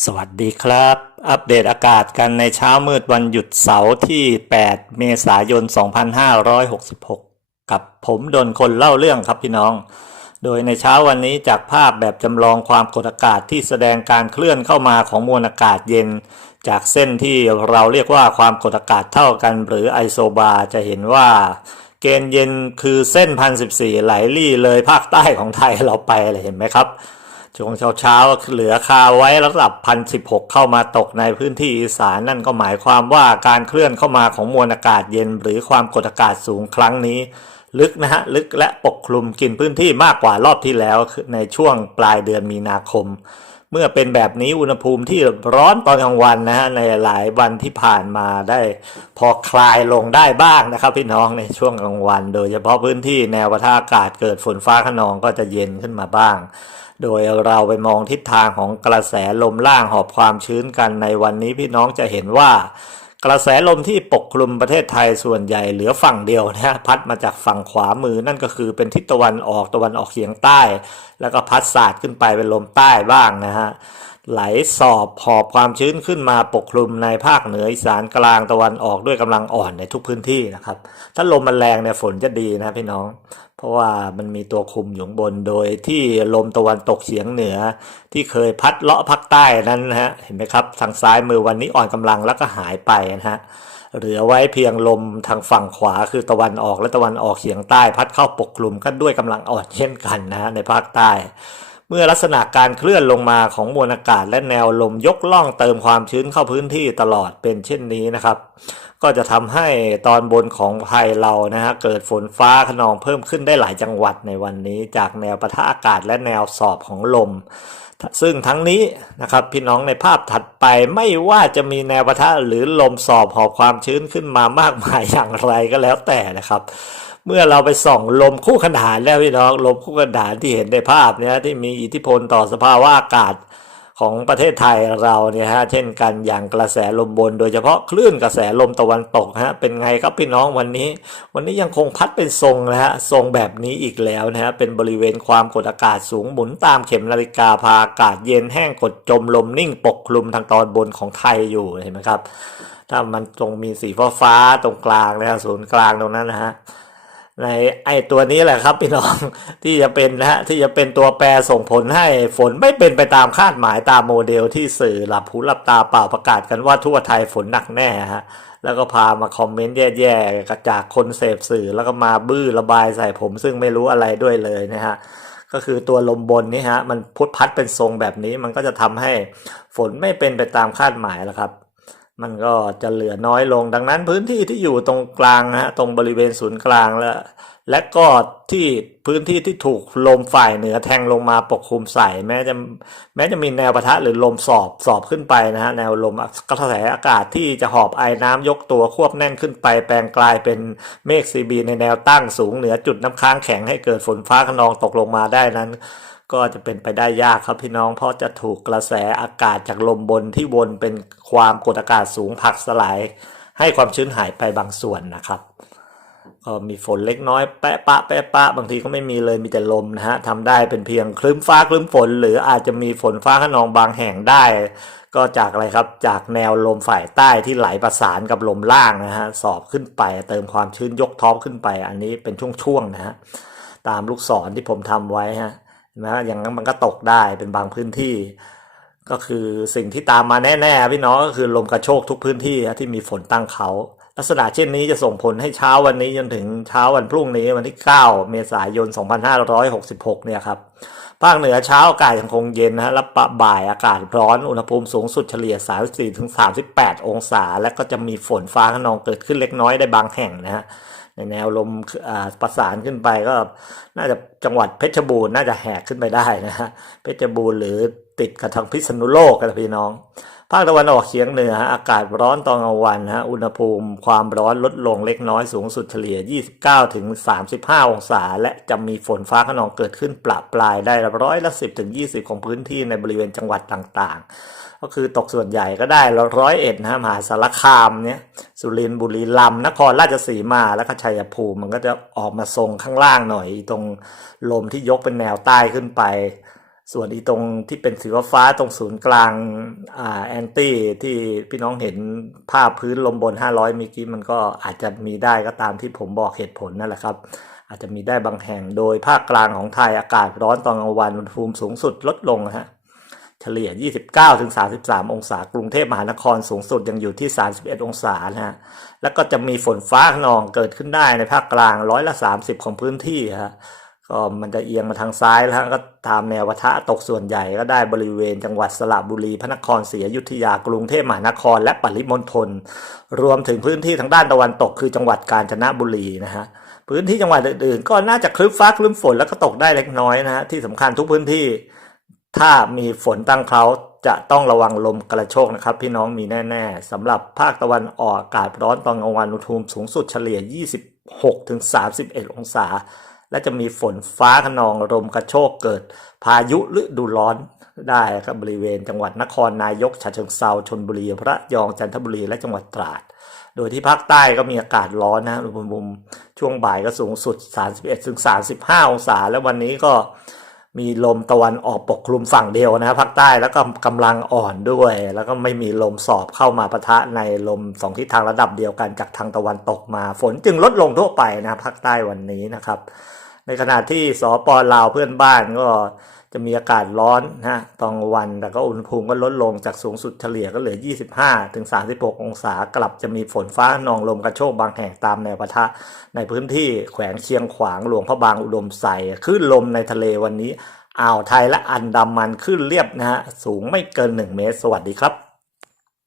สวัสดีครับ อัปเดตอากาศกันในเช้ามืดวันหยุดเสาร์ที่ 8 เมษายน 2566 กับผมดนคนเล่าเรื่องครับพี่น้อง โดยในเช้าวันนี้จากภาพแบบจำลองความกดอากาศที่แสดงการเคลื่อนเข้ามาของมวลอากาศเย็น จากเส้นที่เราเรียกว่าความกดอากาศเท่ากัน หรือไอโซบาจะเห็นว่า เกณฑ์เย็นคือเส้นพันสิบสี่ไหลลี่เลยภาคใต้ของไทยเราไปเลยเห็นไหมครับ ช่วงเช้าๆเหลือคาไว้ระดับพันสิบหกเข้ามาตกในพื้นที่อีสานนั่นก็หมายความว่าการเคลื่อนเข้ามาของมวลอากาศเย็น หรือความกดอากาศสูงครั้งนี้ ลึกนะฮะลึกและปกคลุมกินพื้นที่มากกว่ารอบที่แล้วในช่วงปลายเดือนมีนาคม เมื่อเป็นแบบนี้อุณหภูมิที่ร้อนตอนกลางวันนะฮะในหลายวันที่ผ่านมาได้ พอคลายลงได้บ้างนะครับ พี่น้องในช่วงกลางวัน โดยเฉพาะพื้นที่แนวปะทะอากาศเกิดฝนฟ้าขนองก็จะเย็นขึ้นมาบ้าง โดยเราไปมองทิศทางของกระแสลมล่างหอบความชื้นกันในวันนี้พี่น้องจะเห็นว่า กระแสลมที่ปกคลุมประเทศไทยส่วนใหญ่เหลือฝั่งเดียวนะฮะพัดมาจากฝั่งขวามือนั่นก็คือเป็นทิศตะวันออกตะวันออกเฉียงใต้ แล้วก็พัดสาดขึ้นไปเป็นลมใต้บ้างนะฮะไหลสอบหอบความชื้นขึ้นมาปกคลุมในภาคเหนืออีสานกลางตะวันออกด้วยกำลังอ่อนในทุกพื้นที่นะครับ ถ้าลมมันแรงเนี่ยฝนจะดีนะพี่น้อง ราะว่ามันมีตัวคุมอยู่งบนโดยที่ลมตะวันตกเฉียงเหนือ ที่เคยพัดเลาะภาคใต้นั้นนะฮะเห็นไหมครับทางซ้ายมือวันนี้อ่อนกำลังแล้วก็หายไปนะฮะเหลือไว้เพียงลมทางฝั่งขวาคือตะวันออกและตะวันออกเฉียงใต้ พัดเข้าปกคลุมกันด้วยกำลังอ่อนเช่นกันนะฮะในภาคใต้ เมื่อลักษณะการเคลื่อนลงมาของมวลอากาศและแนวลมยกล่องเติมความชื้นเข้าพื้นที่ตลอดเป็นเช่นนี้นะครับ ก็จะทำให้ตอนบนของไทยเรานะฮะเกิดฝนฟ้าขนองเพิ่มขึ้นได้หลายจังหวัดในวันนี้ จากแนวปะทะอากาศและแนวสอบของลม ซึ่งทั้งนี้นะครับพี่น้องในภาพถัดไปไม่ว่าจะมีแนวปะทะหรือลมสอบหอบความชื้นขึ้นมามากมายอย่างไรก็แล้วแต่นะครับเมื่อเราไปส่องลมคู่ขนานแล้วพี่น้องลมคู่ขนานที่เห็นในภาพเนี่ยที่มีอิทธิพลต่อสภาวะอากาศ ของประเทศไทยเราเนี่ยฮะเช่นกันอย่างกระแสลมบน โดยเฉพาะคลื่นกระแสลมตะวันตกฮะเป็นไงครับพี่น้องวันนี้ วันนี้ยังคงพัดเป็นทรงนะฮะทรงแบบนี้อีกแล้วนะฮะเป็นบริเวณความกดอากาศสูงหมุนตามเข็มนาฬิกาพาอากาศเย็นแห้งกดจมลมนิ่งปกคลุมทางตอนบนของไทยอยู่เห็นไหมครับ ถ้ามันตรงมีสีฟ้าฟ้าๆตรงกลางนะฮะศูนย์กลางตรงนั้นนะฮะ ในไอตัวนี้แหละครับพี่น้องที่จะเป็นนะฮะที่จะเป็นตัวแปรส่งผลให้ฝนไม่เป็นไปตามคาดหมายตามโมเดลที่สื่อหลับหูหลับตาเปล่าประกาศกันว่าทั่วไทยฝนหนักแน่ฮะแล้วก็พามาคอมเมนต์แย่ๆกระจากคนเสพสื่อแล้วก็มาบื้อระบายใส่ผมซึ่งไม่รู้อะไรด้วยเลยนะฮะก็คือตัวลมบนนี่ฮะมันพุทพัดเป็นทรงแบบนี้มันก็จะทำให้ฝนไม่เป็นไปตามคาดหมายแล้วครับ มันก็จะเหลือน้อยลงดังนั้นพื้นที่ที่อยู่ตรงกลางนะฮะตรงบริเวณศูนย์กลางและและก็ที่พื้นที่ที่ถูกลมฝ่ายเหนือแทงลงมาปกคลุมใส่แม้จะแม้จะมีแนวปะทะหรือลมสอบสอบขึ้นไปนะฮะแนวลมกระแสอากาศที่จะหอบไอ้น้ำยกตัวควบแน่นขึ้นไป แปลงกลายเป็นเมฆซีบีในแนวตั้งสูงเหนือจุดน้ำค้างแข็งให้เกิดฝนฟ้าขนองตกลงมาได้นั้น ก็จะเป็นไปได้ยากครับพี่น้อง เพราะจะถูกกระแสอากาศจากลมบนที่วนเป็นความกดอากาศสูงผักสลาย ให้ความชื้นหายไปบางส่วนนะครับ ก็มีฝนเล็กน้อยแปะปะแปะปะบางทีก็ไม่มีเลยมีแต่ลมนะฮะทำได้เป็นเพียงคลึ้มฟ้าคลึ้มฝน หรืออาจจะมีฝนฟ้าขนองบางแห่งได้ ก็จากอะไรครับจากแนวลมฝ่ายใต้ที่ไหลประสานกับลมล่างนะฮะสอบขึ้นไปเติมความชื้นยกท้องขึ้นไป อันนี้เป็นช่วงๆนะฮะตามลูกศรที่ผมทำไว้ฮะ นะอย่างนั้นมันก็ตกได้เป็นบางพื้นที่ ก็คือสิ่งที่ตามมาแน่ๆพี่น้องก็คือลมกระโชกทุกพื้นที่ที่มีฝนตั้งเขา ลักษณะเช่นนี้จะส่งผลให้เช้าวันนี้จนถึงเช้าวันพรุ่งนี้วันที่ 9 เมษายน 2566 เนี่ยครับภาคเหนือเช้าอากาศยังคงเย็นนะฮะแล้วปะบ่ายอากาศร้อนอุณหภูมิสูงสุดเฉลี่ย 34-38 องศา และก็จะมีฝนฟ้าขนองเกิดขึ้นเล็กน้อยได้บางแห่งนะฮะ ในแนวลมประสานขึ้นไปก็น่าจะจังหวัดเพชรบูรณ์น่าจะแหกขึ้นไปได้นะฮะเพชรบูรณ์หรือ ติดกับทางพิษณุโลกกันพี่น้อง ภาคตะวันออกเฉียงเหนืออากาศร้อนตอนกลางวันฮะอุณหภูมิความร้อนลดลงเล็กน้อยสูงสุดเฉลี่ย 29 ถึง 35 องศา และจะมีฝนฟ้าขนองเกิดขึ้นปละปลายได้ร้อยละ 10 ถึง 20 ของพื้นที่ในบริเวณจังหวัดต่างๆ ก็คือตกส่วนใหญ่ก็ได้ร้อยเอ็ดนะฮะมหาสารคามเนี่ยสุรินทร์บุรีรัมย์นครราชสีมาแล้วก็ชัยภูมิมันก็จะออกมาทรงข้างล่างหน่อย ตรงลมที่ยกเป็นแนวใต้ขึ้นไป ส่วนอีตรงที่เป็นสีฟ้าตรงศูนย์กลางอ่าแอนตี้ที่พี่น้องเห็นภาพพื้นลมบน 500เมื่อกี้มันก็อาจจะมีได้ก็ตามที่ผมบอกเหตุผลนั่นแหละครับ อาจจะมีได้บางแห่งโดยภาคกลางของไทยอากาศร้อนตอนกลางวันอุณหภูมิสูงสุดลดลงนะฮะเฉลี่ย 29ถึง33 องศากรุงเทพมหานครสูงสุดยังอยู่ที่ 31 องศานะฮะ แล้วก็จะมีฝนฟ้าขนองเกิดขึ้นได้ในภาคกลางร้อยละ 30 ของพื้นที่ฮะ ก็มันจะเอียงมาทางซ้ายแล้วก็ตามแนววัฏะตกส่วนใหญ่ก็ได้บริเวณจังหวัดสระบุรี พระนครศรีอยุธยากรุงเทพมหานคร และปริมณฑลรวมถึงพื้นที่ทางด้านตะวันตกคือจังหวัดกาญจนบุรีนะฮะพื้นที่จังหวัดอื่นๆ ก็น่าจะคลึ้มฟ้าคลึ้มฝนแล้วก็ตกได้เล็กน้อยนะฮะที่สำคัญทุกพื้นที่ ถ้ามีฝนตั้งเขาจะต้องระวังลมกระโชกนะครับ พี่น้องมีแน่ๆสำหรับภาคตะวันออกอากาศร้อนตอนกลางวันอุณหภูมิสูงสุดเฉลี่ย 26-31 องศา และจะมีฝนฟ้าขนองลมกระโชกเกิด พายุฤดูร้อนได้ครับบริเวณจังหวัดนครนายกฉะเชิงเซาชนบุรีพระยองจันทบุรีและจังหวัดตราด โดยที่ภาคใต้ก็มีอากาศร้อนนะอุณหภูมิช่วงบ่ายก็สูงสุด 31-35 องศา และวันนี้ก็ มีลมตะวันออกปกคลุมฝั่งเดียวนะภาคใต้แล้วก็กำลังอ่อนด้วย แล้วก็ไม่มีลมสอบเข้ามาปะทะในลมสองทิศทางระดับเดียวกันจากทางตะวันตกมา ฝนจึงลดลงทั่วไปนะภาคใต้วันนี้นะครับ ในขณะที่สปลาวเพื่อนบ้านก็ จะมีอากาศร้อนนะตอนวัน แต่ก็อุณหภูมิก็ลดลงจากสูงสุดเฉลี่ยก็เหลือ 25 ถึง 36 องศากลับจะมีฝนฟ้านองลมกระโชกบางแห่งตามแนวปะทะ ในพื้นที่แขวงเชียงขวางหลวงพระบางอุดมใส่คลื่นลมในทะเลวันนี้อ่าวไทยและอันดามันขึ้นเรียบนะฮะสูงไม่เกิน 1 เมตร สวัสดีครับ